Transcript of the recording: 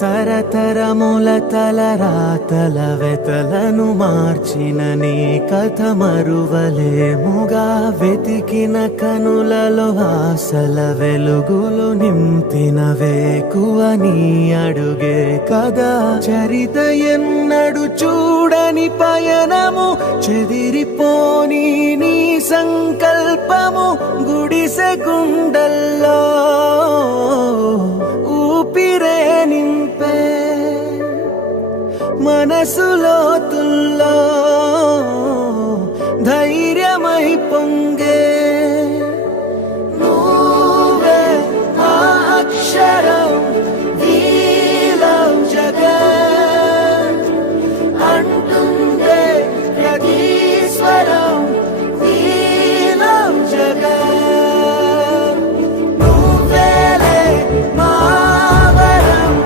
తరతరముల తలరాతల వెతలను మార్చిన నీ కథ మరువలేముగా. వెతికిన కనులలో ఆశల వెలుగులు నింపిన వేకువ నీ అడుగే కదా. చరిత ఎన్నడు చూడని పయనము, చెదిరిపోని నీ సంకల్పము. గుడిసె గుండల్లో ఊపిరే నింపే, మనసులో తుల్లో